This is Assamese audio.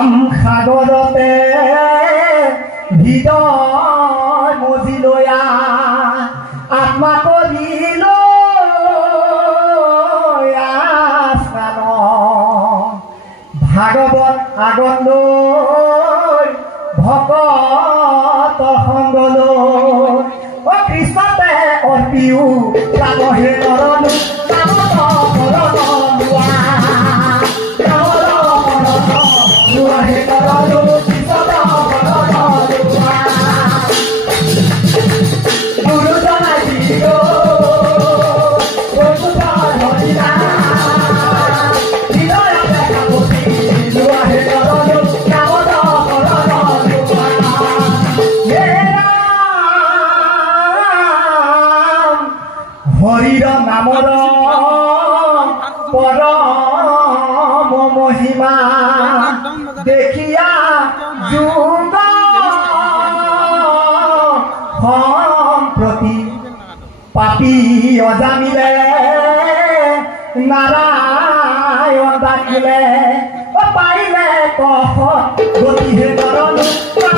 নাম সাগৰতে হৃদয় মজিলয়া আত্মা কৰিল স্নান ভাগৱত আগত লৈ ভকত সংগ লৈ অ কৃষ্ণতে অৰ্পিও ৰামহে নৰলো হৰিৰ নামৰ পৰম মহিমা দেখিয়া যুগ সম্প্ৰতি পাপী অজামিলে নাৰায়ণ ডাকিলে পাৰিলে কহ গতিহে নৰলো